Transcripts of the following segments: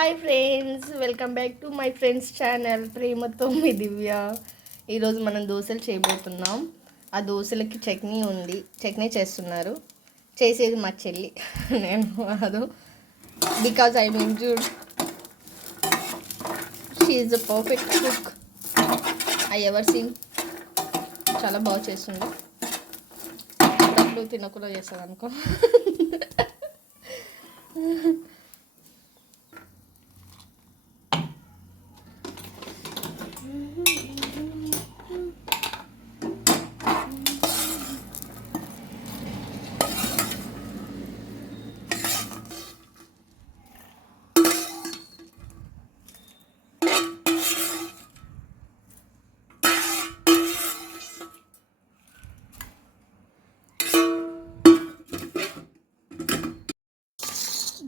Hi friends, welcome back to my friends channel ప్రేమతో మీ దివ్య. ఈరోజు మనం దోశలు చేయబోతున్నాం. ఆ దోశలకి చట్నీ ఉంది, చట్నీ చేస్తున్నారు. చేసేది మా చెల్లి, నేను కాదు. Because I mean Jude, she is the perfect cook I ever seen. చాలా బాగా చేస్తుంది. డబ్బులు తినకుండా చేస్తుంది అనుకో.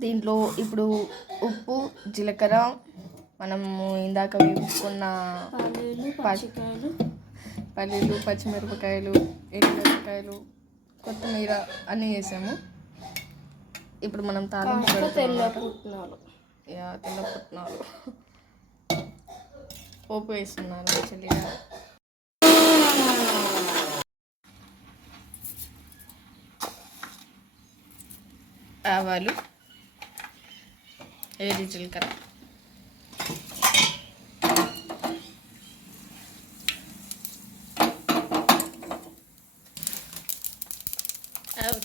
దీంట్లో ఇప్పుడు ఉప్పు, జీలకర్ర, మనము ఇందాక వేపుకున్న పల్లీలు, పచ్చిమిరపకాయలు, ఎండుమిరపకాయలు, కొత్తిమీర అన్నీ వేసాము. ఇప్పుడు మనం తాలింపు తెల్ల పుట్నాలు పోపు వేస్తున్నాను చెల్లిగా. ఆవాలు, ఏది జీలకర్ర,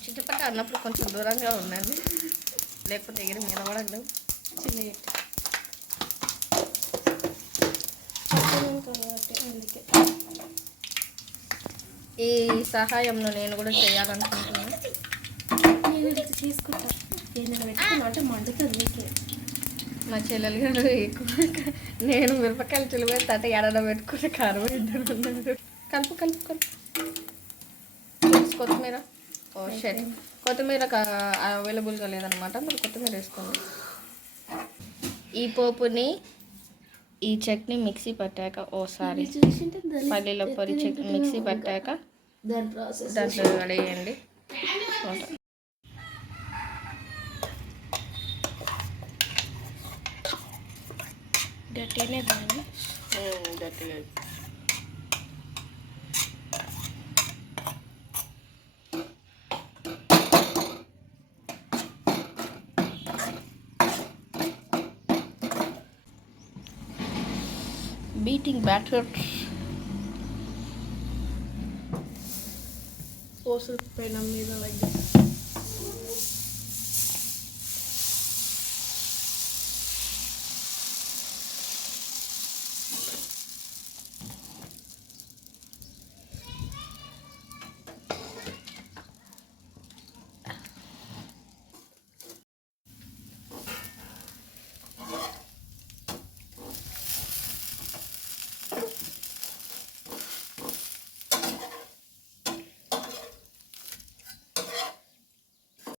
చిట్టపట్ట అన్నప్పుడు కొంచెం దూరంగా ఉండండి, లేకపోతే ఎగిరి మీద పడగలవు. చిన్న ఈ సహాయంలో నేను కూడా చేయాలనుకుంటున్నాను. అంటే మండుతుంది. మా చెల్లెలు గారు ఎక్కువ, నేను మిరపకాయలు చిలువ తట ఎడలో పెట్టుకుని కారం ఇద్దరు ఉన్నారు. కలుపు కలుపు కలుపు. కొత్తిమీర, ఓ షెట్, కొత్తిమీర అవైలబుల్గా లేదనమాట, మీరు కొత్తిమీర వేసుకోండి. ఈ పోపుని, ఈ చట్నీ మిక్సీ పట్టాక, ఓసారి పల్లీల పొడి చట్నీ మిక్సీ పట్టాక దాంట్లో వేయండి. గట్టిగానే కానీ గట్టిగా బీటింగ్ బ్యాటర్ పోసు పెనం మీద లైక్ దిస్.